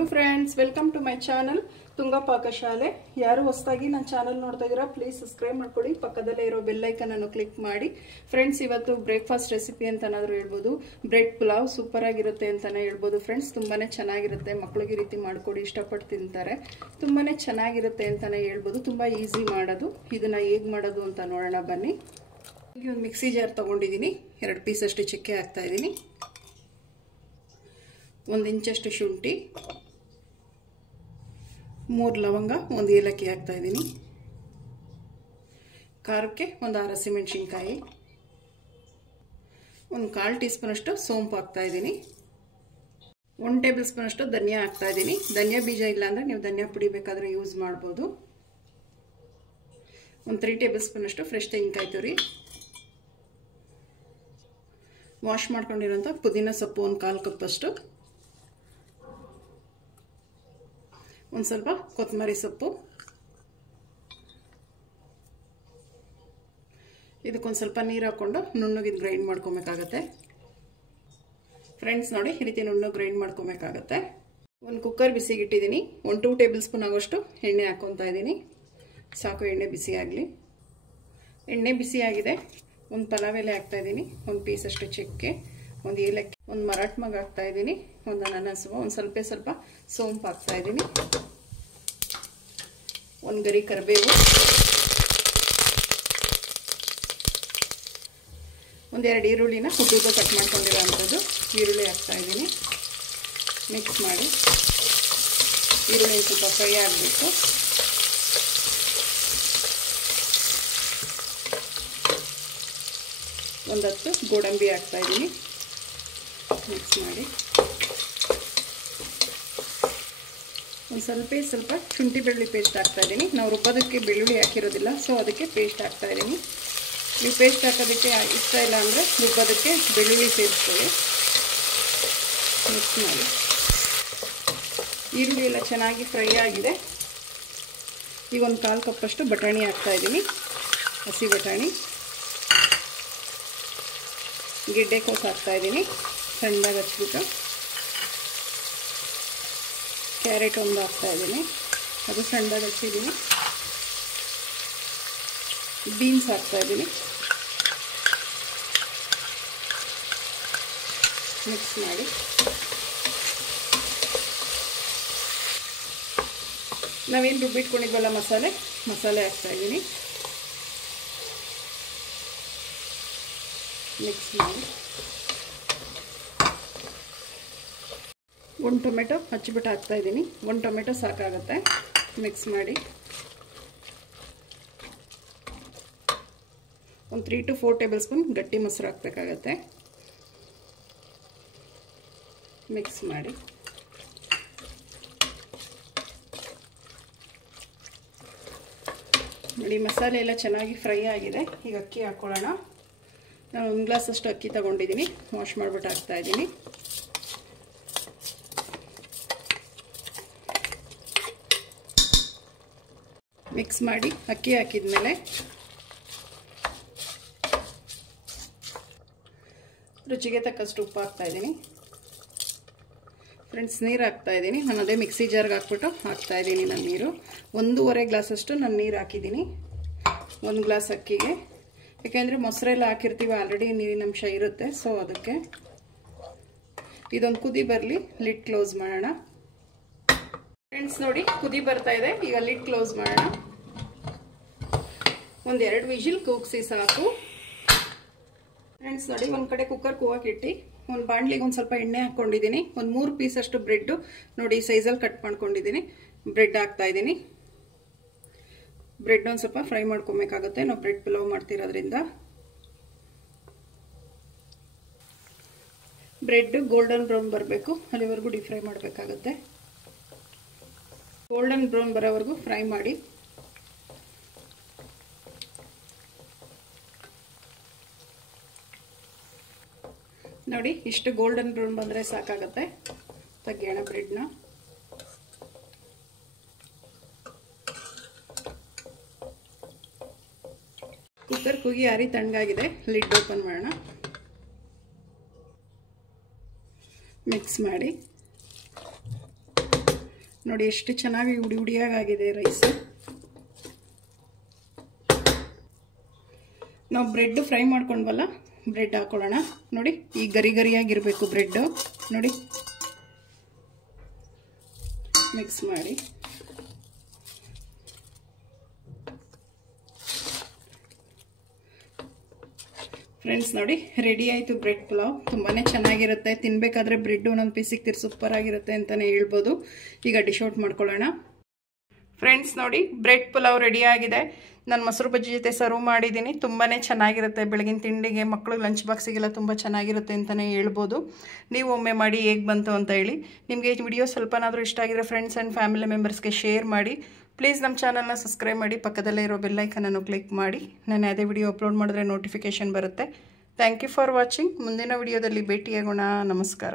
Hello friends, welcome to my channel Tunga ಪಾಕಶಾಲೆ. ಯಾರು ಹೊಸದಾಗಿ ನನ್ನ ಚಾನಲ್ ನೋಡ್ತಾ ಇದ್ದೀರಾ ಪ್ಲೀಸ್ ಸಬ್ಸ್ಕ್ರೈಬ್ ಮಾಡ್ಕೊಳ್ಳಿ, ಪಕ್ಕದಲ್ಲೇ ಇರೋ ಬೆಲ್ ಐಕಾನ್ ಅನ್ನು ಕ್ಲಿಕ್ ಮಾಡಿ. ಫ್ರೆಂಡ್ಸ್, ಇವತ್ತು ಬ್ರೇಕ್ಫಾಸ್ಟ್ ರೆಸಿಪಿ ಅಂತನಾದರೂ ಹೇಳ್ಬೋದು. ಬ್ರೆಡ್ ಪುಲಾವ್ ಸೂಪರ್ ಆಗಿರುತ್ತೆ ಅಂತಾನೆ ಹೇಳ್ಬೋದು ಫ್ರೆಂಡ್ಸ್. ತುಂಬಾನೇ ಚೆನ್ನಾಗಿರುತ್ತೆ, ಮಕ್ಕಳಿಗೆ ರೀತಿ ಮಾಡ್ಕೊಡಿ, ಇಷ್ಟಪಟ್ಟು ತಿಂತಾರೆ. ತುಂಬಾನೇ ಚೆನ್ನಾಗಿರುತ್ತೆ ಅಂತಾನೆ ಹೇಳ್ಬೋದು. ತುಂಬಾ ಈಸಿ ಮಾಡೋದು. ಇದನ್ನ ಹೇಗೆ ಮಾಡೋದು ಅಂತ ನೋಡೋಣ ಬನ್ನಿ. ಈಗ ಒಂದು ಮಿಕ್ಸಿ ಜಾರ್ ತಗೊಂಡಿದ್ದೀನಿ. 2 ಪೀಸ್ ಅಷ್ಟು ಚಕ್ಕೆ ಹಾಕ್ತಾ ಇದ್ದೀನಿ. 1 ಇಂಚಷ್ಟು ಶುಂಠಿ, 3 ಲವಂಗ, 1 ಏಲಕ್ಕಿ ಹಾಕ್ತಾ ಇದ್ದೀನಿ. ಖಾರಕ್ಕೆ 1 6 ಹಸಿಮೆಣಸಿನಕಾಯಿ, 1/4 ಟೀ ಸ್ಪೂನ್ ಅಷ್ಟು ಸೋಂಪು ಹಾಕ್ತಾ ಇದ್ದೀನಿ. 1 ಟೇಬಲ್ ಸ್ಪೂನ್ ಅಷ್ಟು ಧನಿಯಾ ಹಾಕ್ತಾ ಇದ್ದೀನಿ. ಧನಿಯಾ ಬೀಜ ಇಲ್ಲ ಅಂದ್ರೆ ನೀವು ಧನಿಯಾ ಪುಡಿ ಬೇಕಾದ್ರೆ ಯೂಸ್ ಮಾಡ್ಬೋದು. 3 ಟೇಬಲ್ ಸ್ಪೂನ್ ಅಷ್ಟು ಫ್ರೆಶ್ ತೆಂಗಿನಕಾಯಿ ತುರಿ, ವಾಶ್ ಮಾಡ್ಕೊಂಡಿರೋಂಥ ಪುದೀನ ಸೊಪ್ಪು 1/4 ಕಪ್ ಅಷ್ಟು, ಸ್ವಲ್ಪ ಕೊತ್ತಂಬರಿ ಸೊಪ್ಪು, ಇದಕ್ಕೊಂದು ಸ್ವಲ್ಪ ನೀರು ಹಾಕೊಂಡು ನುಣ್ಣಗೆ ಗ್ರೈಂಡ್ ಮಾಡ್ಕೊಬೇಕಾಗತ್ತೆ ಫ್ರೆಂಡ್ಸ್. ನೋಡಿ, ಈ ರೀತಿ ನುಣ್ಣಗೆ ಗ್ರೈಂಡ್ ಮಾಡ್ಕೊಬೇಕಾಗತ್ತೆ. ಒಂದು ಕುಕ್ಕರ್ ಬಿಸಿಗಿಟ್ಟಿದ್ದೀನಿ. 1-2 ಟೇಬಲ್ ಸ್ಪೂನ್ ಆಗೋಷ್ಟು ಎಣ್ಣೆ ಹಾಕ್ಕೊತಾ ಇದ್ದೀನಿ. ಸಾಕು, ಎಣ್ಣೆ ಬಿಸಿ ಆಗಲಿ. ಎಣ್ಣೆ ಬಿಸಿ ಆಗಿದೆ. 1 ಪಲಾವ್ ಎಲೆ ಹಾಕ್ತಾ ಇದ್ದೀನಿ, 1 ಪೀಸ್ ಅಷ್ಟು ಚಕ್ಕೆ, 1 ಏಲಕ್ಕಿ, 1 ಮರಾಠ ಮಗ ಹಾಕ್ತಾ ಇದ್ದೀನಿ, 1 ಅನಾನಸು, ಸ್ವಲ್ಪ ಸೋಂಪು ಹಾಕ್ತಾ ಇದ್ದೀನಿ, 1 ಗರಿ ಕರಿಬೇವು, 1-2 ಈರುಳ್ಳಿನ ಉದ್ದುದ್ದ ಕಟ್ ಮಾಡ್ಕೊಂಡಿರೋ ಅಂಥದ್ದು ಈರುಳ್ಳಿ ಹಾಕ್ತಾ ಇದ್ದೀನಿ. ಮಿಕ್ಸ್ ಮಾಡಿ ಈರುಳ್ಳಿ ಸ್ವಲ್ಪ ಫ್ರೈ ಆಗಬೇಕು. ಒಂದು 10 ಗೋಡಂಬಿ ಹಾಕ್ತಾ ಇದ್ದೀನಿ. ಮಿಕ್ಸ್ ಮಾಡಿ ಸ್ವಲ್ಪ ಶುಂಠಿ ಬೆಳ್ಳುಳ್ಳಿ ಪೇಸ್ಟ್ ಹಾಕ್ತಾ ಇದ್ದೀನಿ. ನಾವು ರುಬ್ಬೋದಕ್ಕೆ ಬೆಳ್ಳುಳ್ಳಿ ಹಾಕಿರೋದಿಲ್ಲ, ಸೊ ಅದಕ್ಕೆ ಪೇಸ್ಟ್ ಹಾಕ್ತಾ ಇದ್ದೀನಿ. ನೀವು ಪೇಸ್ಟ್ ಹಾಕೋದಕ್ಕೆ ಇಷ್ಟ ಇಲ್ಲ ಅಂದರೆ ರುಬ್ಬೋದಕ್ಕೆ ಬೆಳ್ಳುಳ್ಳಿ ಸೇರಿಸ್ಕೊಳ್ಳಿ. ಮಿಕ್ಸ್ ಮಾಡಿ. ಈರುಳ್ಳಿ ಎಲ್ಲ ಚೆನ್ನಾಗಿ ಫ್ರೈ ಆಗಿದೆ. ಈಗ 1/4 ಕಪ್ ಅಷ್ಟು ಬಟಾಣಿ ಹಾಕ್ತಾ ಇದ್ದೀನಿ. ಹಸಿ ಬಟಾಣಿ, ಗೆಡ್ಡೆಕೋಸು ಹಾಕ್ತಾ ಇದ್ದೀನಿ ಸಣ್ಣದಾಗಿ ಹಚ್ಬಿಟ್ಟು. ಕ್ಯಾರೆಟ್ 1 ಹಾಕ್ತಾ ಇದ್ದೀನಿ, ಅದು ಸಣ್ಣದಾಗಿ ಹಚ್ಚಿದ್ದೀನಿ. ಬೀನ್ಸ್ ಹಾಕ್ತಾ ಇದ್ದೀನಿ. ಮಿಕ್ಸ್ ಮಾಡಿ ನಾವೇನು ರುಬ್ಬಿಟ್ಕೊಂಡಿದ್ವಲ್ಲ ಮಸಾಲೆ ಹಾಕ್ತಾ ಇದ್ದೀನಿ. ಮಿಕ್ಸ್ ಮಾಡಿ 1 ಟೊಮೆಟೊ ಹಚ್ಚಿಬಿಟ್ಟು ಹಾಕ್ತಾ ಇದ್ದೀನಿ. 1 ಟೊಮೆಟೊ ಸಾಕಾಗುತ್ತೆ. ಮಿಕ್ಸ್ ಮಾಡಿ 3 to 4 ಟೇಬಲ್ ಸ್ಪೂನ್ ಗಟ್ಟಿ ಮೊಸರು ಹಾಕಬೇಕಾಗತ್ತೆ. ಮಿಕ್ಸ್ ಮಾಡಿ ನೋಡಿ, ಮಸಾಲೆ ಎಲ್ಲ ಚೆನ್ನಾಗಿ ಫ್ರೈ ಆಗಿದೆ. ಈಗ ಅಕ್ಕಿ ಹಾಕ್ಕೊಳ್ಳೋಣ. ನಾನು 1 ಗ್ಲಾಸ್ ಅಷ್ಟು ಅಕ್ಕಿ ತಗೊಂಡಿದ್ದೀನಿ. ವಾಶ್ ಮಾಡಿಬಿಟ್ಟು ಹಾಕ್ತಾ ಇದ್ದೀನಿ. ಮಿಕ್ಸ್ ಮಾಡಿ ಅಕ್ಕಿ ಹಾಕಿದ್ಮೇಲೆ ರುಚಿಗೆ ತಕ್ಕಷ್ಟು ಉಪ್ಪು ಹಾಕ್ತಾ ಇದ್ದೀನಿ. ಫ್ರೆಂಡ್ಸ್, ನೀರು ಹಾಕ್ತಾ ಇದ್ದೀನಿ. ನಾನು ಅದೇ ಮಿಕ್ಸಿ ಜಾರ್ಗೆ ಹಾಕ್ಬಿಟ್ಟು ಹಾಕ್ತಾ ಇದ್ದೀನಿ. ನಾನು ನೀರು 1.5 ಗ್ಲಾಸ್ ಅಷ್ಟು ನಾನು ನೀರು ಹಾಕಿದ್ದೀನಿ 1 ಗ್ಲಾಸ್ ಅಕ್ಕಿಗೆ. ಯಾಕೆಂದರೆ ಮೊಸರೆಲ್ಲ ಹಾಕಿರ್ತೀವಿ, ಆಲ್ರೆಡಿ ನೀರಿನ ಅಂಶ ಇರುತ್ತೆ, ಸೊ ಅದಕ್ಕೆ. ಇದೊಂದು ಕುದಿ ಬರಲಿ, ಲಿಡ್ ಕ್ಲೋಸ್ ಮಾಡೋಣ. ಫ್ರೆಂಡ್ಸ್ ನೋಡಿ, ಕುದಿ ಬರ್ತಾ ಇದೆ. ಈಗ ಲಿಡ್ ಕ್ಲೋಸ್ ಮಾಡೋಣ. 1-2 ವಿಜಿಲ್ ಕೂಗಿಸಿ ಸಾಕು. ಫ್ರೆಂಡ್ಸ್ ನೋಡಿ, ಒಂದು ಕಡೆ ಕುಕ್ಕರ್ ಕೂಗಕ್ಕಿಟ್ಟು ಒಂದು ಬಾಣಲಿಗೆ ಸ್ವಲ್ಪ ಎಣ್ಣೆ ಹಾಕ್ಕೊಂಡಿದ್ದೀನಿ. 3 ಪೀಸ್ ಅಷ್ಟು ಬ್ರೆಡ್ ನೋಡಿ ಸೈಜಲ್ಲಿ ಕಟ್ ಮಾಡ್ಕೊಂಡಿದ್ದೀನಿ. ಬ್ರೆಡ್ ಹಾಕ್ತಾ ಇದ್ದೀನಿ. ಬ್ರೆಡ್ ಒಂದು ಸ್ವಲ್ಪ ಫ್ರೈ ಮಾಡ್ಕೊಬೇಕಾಗುತ್ತೆ, ನಾವು ಬ್ರೆಡ್ ಪುಲಾವ್ ಮಾಡ್ತಿರೋದ್ರಿಂದ. ಬ್ರೆಡ್ ಗೋಲ್ಡನ್ ಬ್ರೌನ್ ಬರಬೇಕು, ಅಲ್ಲಿವರೆಗೂ ಡೀಪ್ ಫ್ರೈ ಮಾಡಬೇಕಾಗುತ್ತೆ. ಗೋಲ್ಡನ್ ಬ್ರೌನ್ ಬರೋವರೆಗೂ ಫ್ರೈ ಮಾಡಿ. ನೋಡಿ, ಇಷ್ಟು ಗೋಲ್ಡನ್ ಬ್ರೌನ್ ಬಂದರೆ ಸಾಕಾಗುತ್ತೆ. ತೆಗೆಯೋಣ ಬ್ರೆಡ್ನ. ಕುಕ್ಕರ್ ಕೂಗಿ ಆರಿ ತಣ್ಣಗಾಗಿದೆ. ಲಿಡ್ ಓಪನ್ ಮಾಡೋಣ. ಮಿಕ್ಸ್ ಮಾಡಿ ನೋಡಿ ಎಷ್ಟು ಚೆನ್ನಾಗಿ ಉಡಿ ಉಡಿಯಾಗಿದೆ ರೈಸ್. ನಾವು ಬ್ರೆಡ್ ಫ್ರೈ ಮಾಡ್ಕೊಂಡ್ವಲ್ಲ, ಬ್ರೆಡ್ ಹಾಕೊಳ್ಳೋಣ. ನೋಡಿ ಈ ಗರಿ ಗರಿಯಾಗಿರಬೇಕು ಬ್ರೆಡ್ಡು. ನೋಡಿ ಮಿಕ್ಸ್ ಮಾಡಿ ಫ್ರೆಂಡ್ಸ್. ನೋಡಿ ರೆಡಿ ಆಯಿತು ಬ್ರೆಡ್ ಪುಲಾವ್. ತುಂಬಾ ಚೆನ್ನಾಗಿರುತ್ತೆ, ತಿನ್ನಬೇಕಾದ್ರೆ ಬ್ರೆಡ್ ಒಂದೊಂದು ಪೀಸ್ ಸಿಕ್ತಿರ್ ಸೂಪರ್ ಆಗಿರುತ್ತೆ ಅಂತಲೇ ಹೇಳ್ಬೋದು. ಈಗ ಡಿಶ್ ಔಟ್ ಮಾಡ್ಕೊಳ್ಳೋಣ. ಫ್ರೆಂಡ್ಸ್ ನೋಡಿ ಬ್ರೆಡ್ ಪುಲಾವ್ ರೆಡಿ ಆಗಿದೆ. ನಾನು ಮೊಸರು ಬಜ್ಜಿ ಜೊತೆ ಸರ್ವ್ ಮಾಡಿದ್ದೀನಿ. ತುಂಬಾ ಚೆನ್ನಾಗಿರುತ್ತೆ, ಬೆಳಗಿನ ತಿಂಡಿಗೆ ಮಕ್ಕಳು ಲಂಚ್ ಬಾಕ್ಸಿಗೆಲ್ಲ ತುಂಬ ಚೆನ್ನಾಗಿರುತ್ತೆ ಅಂತಲೇ ಹೇಳ್ಬೋದು. ನೀವು ಒಮ್ಮೆ ಮಾಡಿ ಹೇಗೆ ಬಂತು ಅಂತ ಹೇಳಿ. ನಿಮಗೆ ಈ ವಿಡಿಯೋ ಸ್ವಲ್ಪನಾದರೂ ಇಷ್ಟ ಆಗಿದ್ರೆ ಫ್ರೆಂಡ್ಸ್ ಆ್ಯಂಡ್ ಫ್ಯಾಮಿಲಿ ಮೆಂಬರ್ಸ್ಗೆ ಶೇರ್ ಮಾಡಿ. ಪ್ಲೀಸ್ ನಮ್ಮ ಚಾನಲ್ನ ಸಬ್ಸ್ಕ್ರೈಬ್ ಮಾಡಿ, ಪಕ್ಕದಲ್ಲೇ ಇರೋ ಬೆಲ್ಲೈಕನನ್ನು ಕ್ಲಿಕ್ ಮಾಡಿ. ನಾನು ಯಾವುದೇ ವಿಡಿಯೋ ಅಪ್ಲೋಡ್ ಮಾಡಿದ್ರೆ ನೋಟಿಫಿಕೇಷನ್ ಬರುತ್ತೆ. Thank you for watching. ಮುಂದಿನ ವಿಡಿಯೋದಲ್ಲಿ ಭೇಟಿಯಾಗೋಣ. ನಮಸ್ಕಾರ.